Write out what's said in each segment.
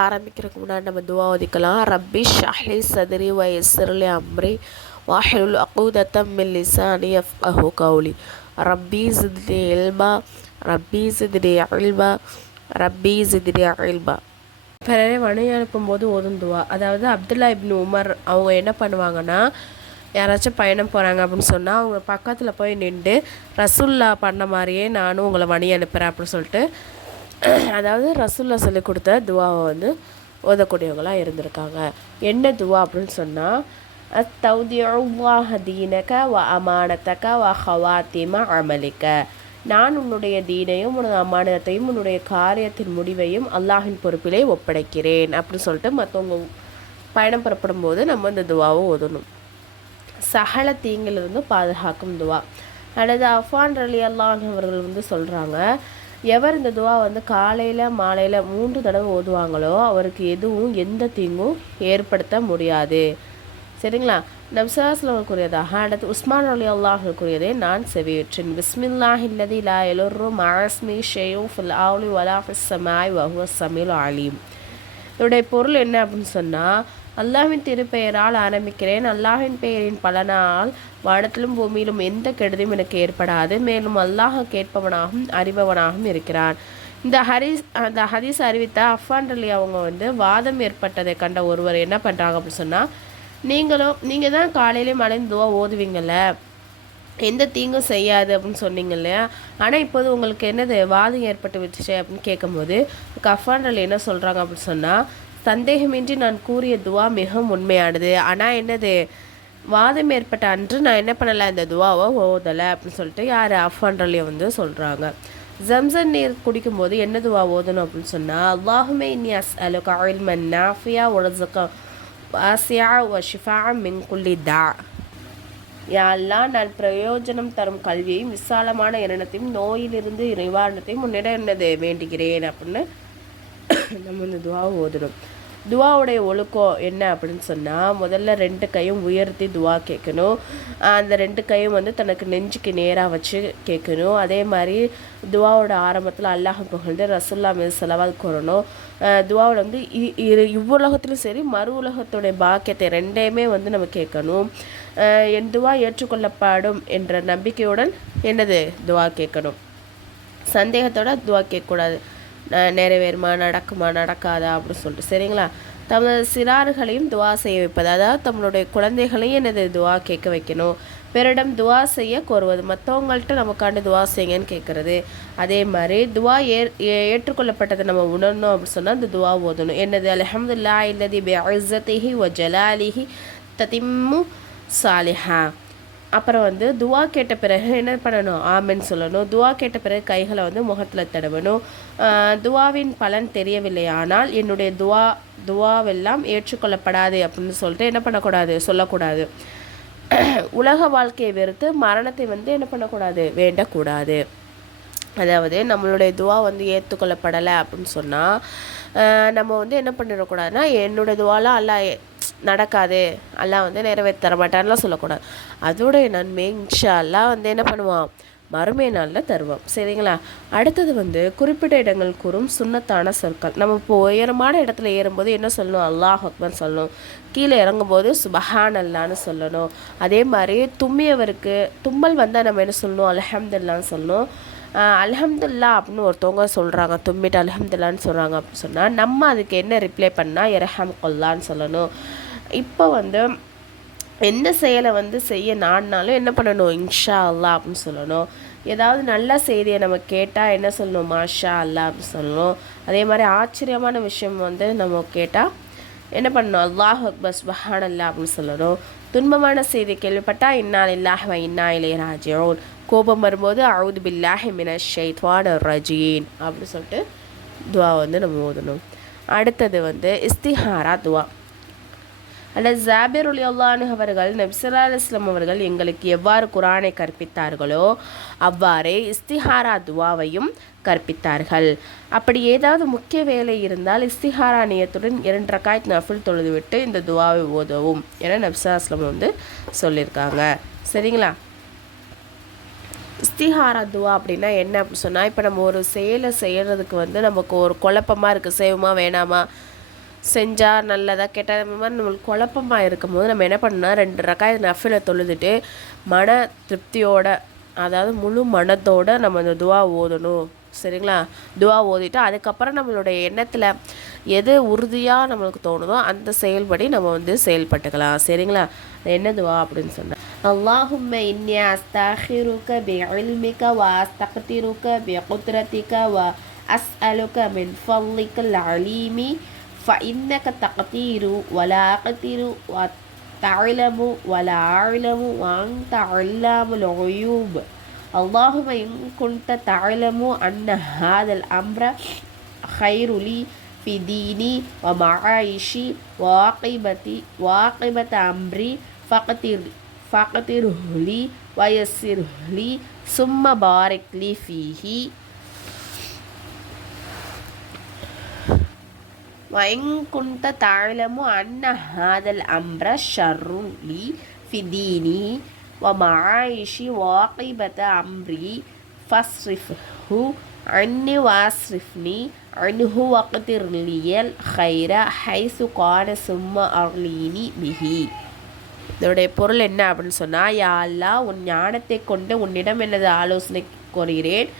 ஆரம்பிக்கிறதுக்கு முன்னாடி நம்ம துவா ஓதிக்கலாம். ரப்பி ஷ்ரஹ்லி சத்ரி வ யஸ்ஸிர்லி அம்ரி வஹ்லுல் உக்தத்தம் மின் லிசானி யஃப்கஹு கௌலி. ரப்பி ஸித்னி இல்மா ரப்பி ஸித்னி இல்மா ரப்பி ஸித்னி இல்மா. பிறரை வழி அனுப்பும்போது ஓதும் துவா. அதாவது அப்துல்லா இப்னு உமர் அவங்க என்ன பண்ணுவாங்கன்னா, யாராச்சும் பயணம் போகிறாங்க அப்படின்னு சொன்னால் அவங்க பக்கத்தில் போய் நின்று ரசுல்லா பண்ண மாதிரியே நானும் உங்களை வழி அனுப்புகிறேன் அப்படின்னு சொல்லிட்டு, அதாவது ரசுல்லா சொல்லி கொடுத்த துவாவை வந்து ஓதக்கூடியவங்களாக இருந்திருக்காங்க. என்ன துவா அப்படின்னு சொன்னால், அத்தௌதியுல்லாஹ தீனக வ அமானத்தக வ ஹவாத்திம அமலிக்க. நான் உன்னுடைய தீனையும் உனது அமானத்தையும் உன்னுடைய காரியத்தின் முடிவையும் அல்லாஹின் பொறுப்பிலே ஒப்படைக்கிறேன் அப்படின்னு சொல்லிட்டு மற்றவங்க பயணம் புறப்படும் போது நம்ம இந்த துவாவை ஓதணும். சகல தீங்கிலிருந்து பாதுகாக்கும் துவா. அல்லது அஃபான் ரலியல்லாஹு அவர்கள் வந்து சொல்கிறாங்க, எவர் இந்த துவா வந்து காலையில் மாலையில் 3 தடவை ஓதுவாங்களோ அவருக்கு எதுவும் எந்த தீங்கும் ஏற்படுத்த முடியாது. சரிங்களா? நபிஸல்லல்லாஹுக்குரியதாக அடுத்து உஸ்மான் ரலியல்லாஹுக்குரியதை நான் செவியுற்றேன். பிஸ்மில்லாஹில்லதி லா யலுர்ரு மஅஸ்மி ஷைஉன் ஃபில் அர்லி வலா ஃபிஸ் ஸமாஇ வ ஹுவஸ் ஸமீஉல் அலீம். இதோடைய பொருள் என்ன அப்படின்னு சொன்னால், அல்லாஹ்வின் திருப்பெயரால் ஆரம்பிக்கிறேன். அல்லாஹ்வின் பெயரின் பலனால் வானத்திலும் பூமியிலும் எந்த கெடுதியும் எனக்கு ஏற்படாது. மேலும் அல்லாஹ் கேட்பவனாகவும் அறிபவனாகவும் இருக்கிறான். இந்த ஹதீஸ் அறிவித்த அஃபான் ரலி அவங்க வந்து வாதம் ஏற்பட்டதை கண்ட ஒருவர் என்ன பண்ணுறாங்க அப்படின்னு சொன்னால், நீங்கள் தான் காலையிலே மலைந்து துவா ஓதுவீங்கள்ல, எந்த தீங்கும் செய்யாது அப்படின்னு சொன்னீங்க இல்லையா, ஆனால் இப்போது உங்களுக்கு என்னது வாதம் ஏற்பட்டு வச்சுச்சு அப்படின்னு கேட்கும்போது அஃபான் ரலி என்ன சொல்கிறாங்க அப்படின்னு சொன்னால், சந்தேகமின்றி நான் கூறிய துவா மிகவும் உண்மையானது. ஆனால் என்னது வாதம் ஏற்பட்ட அன்று நான் என்ன பண்ணலை, இந்த துவாவை ஓதலை அப்படின்னு சொல்லிட்டு யார் அஃபான் ரலி வந்து சொல்கிறாங்க. ஜம்சம் நீர் குடிக்கும்போது என்ன துவா ஓதணும் அப்படின்னு சொன்னால், அல்லாஹுமே இன்னி அஸ்அலுக இல்மன் நாஃபியா வ ரிஸ்கன் வாசியா வ ஷிஃபாஅன் மின் குல்லி தா. யா அல்லாஹ், நான் பிரயோஜனம் தரும் கல்வியையும் விசாலமான எண்ணத்தையும் நோயிலிருந்து நிவாரணத்தையும் முன்னிடம் என்னது வேண்டுகிறேன் அப்படின்னு நம்ம இந்த துவாவை ஓதணும். துவாவுடைய ஒழுக்கம் என்ன அப்படின்னு சொன்னால், முதல்ல 2 கையும் உயர்த்தி துவா கேட்கணும். அந்த 2 கையும் வந்து தனக்கு நெஞ்சுக்கு நேராக வச்சு கேட்கணும். அதே மாதிரி துவாவோட ஆரம்பத்தில் அல்லாஹ் புகழ்ந்து ரசுல்லா மீது செலவால் கூறணும். துவாவில் வந்து இவ்வுலகத்திலும் சரி மறு உலகத்துடைய பாக்கியத்தை 2யுமே வந்து நம்ம கேட்கணும். என் துவா ஏற்றுக்கொள்ளப்படும் என்ற நம்பிக்கையுடன் என்னது துவா கேட்கணும். சந்தேகத்தோட துவா கேட்கக்கூடாது. நிறைவேறுமா, நடக்குமா, நடக்காதா அப்படின்னு சொல்லிட்டு. சரிங்களா? தமது சிறார்களையும் துவா செய்ய வைப்பது, அதாவது நம்மளுடைய குழந்தைகளையும் என்னது துவா கேட்க வைக்கணும். பிறரிடம் துவா செய்ய கோருவது, மற்றவங்கள்ட்ட நமக்காண்டு துவா செய்யுங்கன்னு கேட்குறது. அதே மாதிரி துவா ஏற்றுக்கொள்ளப்பட்டதை நம்ம உணரணும் அப்படின்னு சொன்னால் இந்த துவா ஓதணும். என்னது அல்ஹம்துலில்லாஹி அல்லதி பிஇஸ்ஸத்திஹி வ ஜலாலிஹி ததிம்மு சாலிஹா. அப்புறம் வந்து துவா கேட்ட பிறகு என்ன பண்ணணும், ஆமென்னு சொல்லணும். துவா கேட்ட பிறகு கைகளை வந்து முகத்தில் தடவணும். துவாவின் பலன் தெரியவில்லை ஆனால் என்னுடைய துவாவெல்லாம் ஏற்றுக்கொள்ளப்படாது அப்படின்னு சொல்லிட்டு என்ன பண்ணக்கூடாது, சொல்லக்கூடாது. உலக வாழ்க்கையை வெறுத்து மரணத்தை வந்து என்ன பண்ணக்கூடாது, வேண்டக்கூடாது. அதாவது நம்மளுடைய துவா வந்து ஏற்றுக்கொள்ளப்படலை அப்படின்னு சொன்னால் நம்ம வந்து என்ன பண்ணிடக்கூடாதுன்னா, என்னுடைய துவாலாம் அல்லாஹ் நடக்காது, அல்லாஹ் வந்து நிறைவேற்ற தர மாட்டான்லாம் சொல்லக்கூடாது. அதோடைய நன்மை இன்ஷா அல்லாஹ் வந்து என்ன பண்ணுவான், மறுமை நாளில் தருவோம். சரிங்களா? அடுத்தது வந்து குறிப்பிட்ட இடங்கள் கூறும் சுன்னத்தான சொற்கள். நம்ம இப்போ உயரமான இடத்துல ஏறும்போது என்ன சொல்லணும், அல்லாஹ் அக்பர் சொல்லணும். கீழே இறங்கும்போது சுபஹான் அல்லான்னு சொல்லணும். அதே மாதிரி தும்மியவருக்கு தும்மல் வந்தால் நம்ம என்ன சொல்லணும், அல்ஹம்துலில்லாஹ்னு சொல்லணும். அல்ஹம்துலில்லாஹ் அப்படின்னு ஒருத்தவங்க சொல்கிறாங்க, தும்மிட்டு அல்ஹம்துலில்லாஹ்னு சொல்கிறாங்க அப்படின்னு சொன்னால் நம்ம அதுக்கு என்ன ரிப்ளை பண்ணால் இரஹம்குல்லான்னு சொல்லணும். இப்போ வந்து எந்த செயலை வந்து செய்ய நாடினாலும் என்ன பண்ணணும், இன்ஷா அல்லாஹ் அப்படின்னு சொல்லணும். ஏதாவது நல்ல செய்தியை நம்ம கேட்டால் என்ன சொல்லணும், மாஷா அல்லாஹ் அப்படின்னு சொல்லணும். அதே மாதிரி ஆச்சரியமான விஷயம் வந்து நம்ம கேட்டால் என்ன பண்ணணும், அல்லாஹ் அக்பர் சுப்ஹானல்லாஹ் அப்படின்னு சொல்லணும். துன்பமான செய்தி கேள்விப்பட்டால் இன்னா லில்லாஹி வ இன்னா இலைஹி ராஜிஊன். கோபம் வரும்போது அஊது பில்லாஹி மினஷ் ஷைத்வானிர் ரஜீம் அப்படின்னு சொல்லிட்டு துவா வந்து நம்ம ஓதணும். அடுத்தது வந்து இஸ்திஹாரா துவா. அல்லது ஜாபிர் ரலியல்லாஹு அன்ஹு அவர்கள் நபி ஸல்லல்லாஹு அலைஹி வஸல்லம் அவர்கள் எங்களுக்கு எவ்வாறு குர்ஆனை கற்பித்தார்களோ அவ்வாறே இஸ்திஹாரா துவாவையும் கற்பித்தார்கள். அப்படி ஏதாவது முக்கிய வேலை இருந்தால் இஸ்திஹாரா நியத்துடன் 2 ரக்காத் நஃபில் தொழுதுவிட்டு இந்த துவாவை ஓதவும் என நபி ஸல்லல்லாஹு அலைஹி வஸல்லம் வந்து சொல்லியிருக்காங்க. சரிங்களா? இஸ்திஹாரா துவா அப்படின்னா என்ன அப்படின்னு சொன்னால், இப்போ நம்ம ஒரு செயலை செய்கிறதுக்கு வந்து நமக்கு ஒரு குழப்பமாக இருக்குது, செய்வோமா வேணாமா, செஞ்சால் நல்லதா கேட்டால் இந்த மாதிரி நம்மளுக்கு குழப்பமாக இருக்கும் போது நம்ம என்ன பண்ணால் 2 ரக்காயத் நஃபிலை தொழுதுட்டு மன திருப்தியோட, அதாவது முழு மனத்தோடு நம்ம அந்த துவா ஓதணும். சரிங்களா? துவா ஓதிட்டு அதுக்கப்புறம் நம்மளுடைய எண்ணத்தில் எது உறுதியாக நம்மளுக்கு தோணுதோ அந்த செயல்படி நம்ம வந்து செயல்பட்டுக்கலாம். சரிங்களா? என்ன துவா அப்படின்னு சொன்னேன், அல்லாஹும்ம இன்னி அஸ்தகிருக்க பிஇல்மிக வ அஸ்தக்திருக்க பிகுத்ரதிக வ அஸ்அலுக மின் ஃபضلிகல் அலீமி فإنك تقدير ولا أقدر وتعلم ولا أعلم وأنت علام الغيوب اللهم إن كنت تعلم أن هذا الأمر خير لي في ديني ومعايشي وعاقبة أمري فاقدره لي ويسره لي ثم بارك لي فيه وإن كنت تعلم أن هذا الأمر شر لي في ديني ومعايشي وعاقبة أمري فاصرفه عني واصرفني عنه واقدر لي الخير حيث كان ثم أغنني به. இதோடைய பொருள் என்ன அப்படின்னு சொன்னால், யா அல்லாஹ், உன் ஞானத்தை கொண்டு உன்னிடம் எனது ஆலோசனை கோருகிறேன்.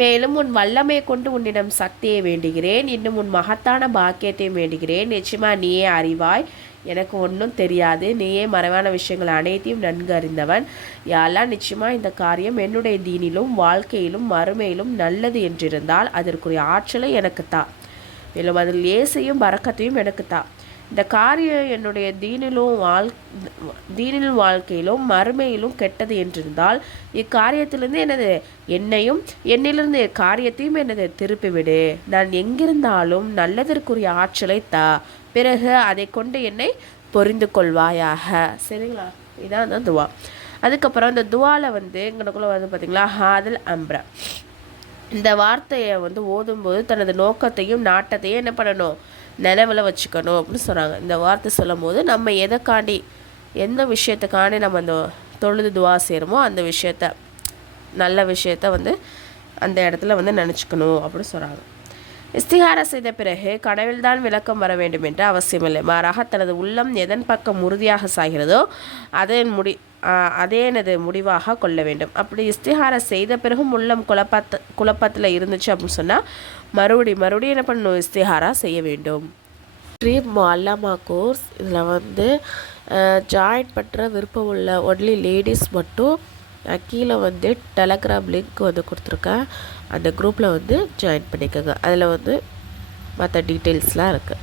மேலும் உன் வல்லமை கொண்டு உன்னிடம் சக்தியை வேண்டுகிறேன். இன்னும் உன் மகத்தான பாக்கியத்தை வேண்டுகிறேன். நிச்சயமாக நீயே அறிவாய், எனக்கு ஒன்றும் தெரியாது. நீயே மறைவான விஷயங்கள் அனைத்தையும் நன்கு அறிந்தவன். யாரெல்லாம் நிச்சயமாக இந்த காரியம் என்னுடைய தீனிலும் வாழ்க்கையிலும் மறுமையிலும் நல்லது என்றிருந்தால் அதற்குரிய ஆற்றலை எனக்கு தா. மேலும் அதில் ஏசையும் பரக்கத்தையும் எனக்கு தா. இந்த காரியம் என்னுடைய தீனிலும் வாழ்க்கையிலும் மறுமையிலும் கெட்டது என்றிருந்தால் இக்காரியத்திலிருந்து எனது என்னிலிருந்து காரியத்தையும் எனது திருப்பிவிடு. நான் எங்கிருந்தாலும் நல்லதற்குரிய ஆற்றலை தா. பிறகு அதை கொண்டு என்னை பொரிந்து கொள்வாயாக. சரிங்களா? இதான் அந்த துவா. அதுக்கப்புறம் இந்த துவாவில் வந்து எங்களுக்குள்ள வந்து பார்த்திங்களா, ஹாதல் அம்ரா, இந்த வார்த்தையை வந்து ஓதும்போது தனது நோக்கத்தையும் நாட்டத்தையும் என்ன பண்ணணும், நினைவில் வச்சுக்கணும் அப்படின்னு சொல்கிறாங்க. இந்த வார்த்தை சொல்லும் போது நம்ம எதைக்காண்டி, எந்த விஷயத்துக்காண்டி நம்ம அந்த தொழுது துவா செய்கிறோமோ அந்த விஷயத்த, நல்ல விஷயத்த வந்து அந்த இடத்துல வந்து நினச்சிக்கணும் அப்படின்னு சொல்கிறாங்க. இஸ்திகாரா செய்த பிறகு கனவில்தான் விளக்கம் வர வேண்டும் என்று அவசியமில்லை. மாறாக தனது உள்ளம் எதன் பக்கம் உறுதியாக சாகிறதோ அதே எனது முடிவாக கொள்ள வேண்டும். அப்படி இஸ்திகாரா செய்த பிறகும் உள்ளம் குழப்பத்தில் இருந்துச்சு அப்படின்னு சொன்னால் மறுபடியும் என்ன பண்ணணும், இஸ்திகாரா செய்ய வேண்டும். ட்ரீம் முஅல்லமா கோர்ஸ், இதில் வந்து ஜாயின் பண்ணுற விருப்பம் உள்ள ஒன்லி லேடிஸ் மட்டும் கீழே வந்து டெலகிராம் லிங்க் வந்து கொடுத்துருக்கேன். அந்த குரூப்பில் வந்து ஜாயின் பண்ணிக்கோங்க. அதில் வந்து மற்ற டீட்டெயில்ஸ்லாம் இருக்குது.